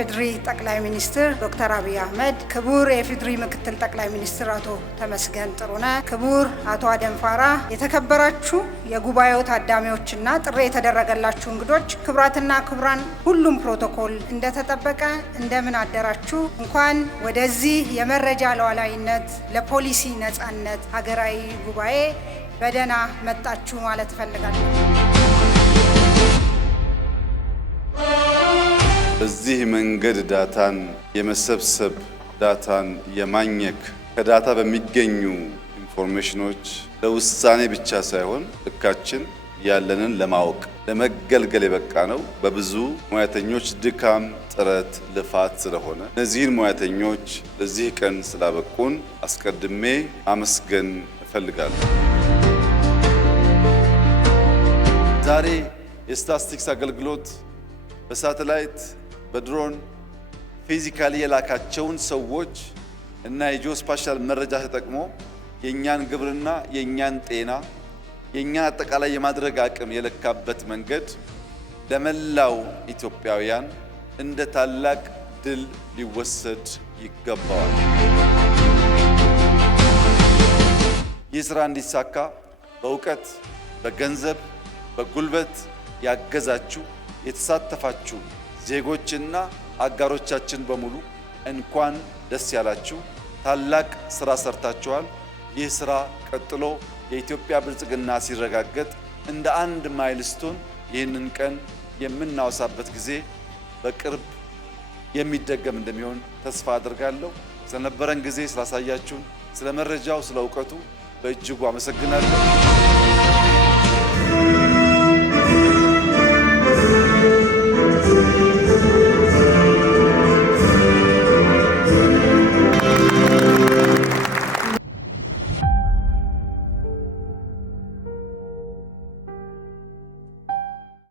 የፌዴሪ ጠቅላይ ሚኒስትር ዶክተር አብይ አህመድ፣ ክቡር የፌዴሪ ምክትል ጠቅላይ ሚኒስትር አቶ ተመስገን ጥሩነህ፣ ክቡር አቶ አደም ፋራህ፣ የተከበራችሁ የጉባኤው ታዳሚዎችና ጥሪ የተደረገላችሁ እንግዶች፣ ክቡራትና ክቡራን፣ ሁሉም ፕሮቶኮል እንደተጠበቀ እንደምን አደራችሁ። እንኳን ወደዚህ የመረጃ ሉዓላዊነት ለፖሊሲ ነጻነት ሀገራዊ ጉባኤ በደህና መጣችሁ ማለት እፈልጋለሁ። በዚህ መንገድ ዳታን የመሰብሰብ ዳታን የማግኘት ከዳታ በሚገኙ ኢንፎርሜሽኖች ለውሳኔ ብቻ ሳይሆን ልካችን ያለንን ለማወቅ ለመገልገል የበቃ ነው በብዙ ሙያተኞች ድካም፣ ጥረት፣ ልፋት ስለሆነ እነዚህን ሙያተኞች ለዚህ ቀን ስላበቁን አስቀድሜ አመስገን እፈልጋለሁ። ዛሬ የስታቲስቲክስ አገልግሎት በሳተላይት በድሮን ፊዚካሊ የላካቸውን ሰዎች እና የጂኦስፓሻል መረጃ ተጠቅሞ የኛን ግብርና፣ የኛን ጤና፣ የኛን አጠቃላይ የማድረግ አቅም የለካበት መንገድ ለመላው ኢትዮጵያውያን እንደ ታላቅ ድል ሊወሰድ ይገባዋል። ይህ ስራ እንዲሳካ በእውቀት፣ በገንዘብ፣ በጉልበት ያገዛችሁ የተሳተፋችሁ ዜጎችና አጋሮቻችን በሙሉ እንኳን ደስ ያላችሁ። ታላቅ ስራ ሰርታችኋል። ይህ ስራ ቀጥሎ የኢትዮጵያ ብልጽግና ሲረጋገጥ እንደ አንድ ማይልስቶን ይህንን ቀን የምናወሳበት ጊዜ በቅርብ የሚደገም እንደሚሆን ተስፋ አድርጋለሁ። ስለነበረን ጊዜ፣ ስላሳያችሁን፣ ስለ መረጃው፣ ስለ እውቀቱ በእጅጉ አመሰግናለሁ።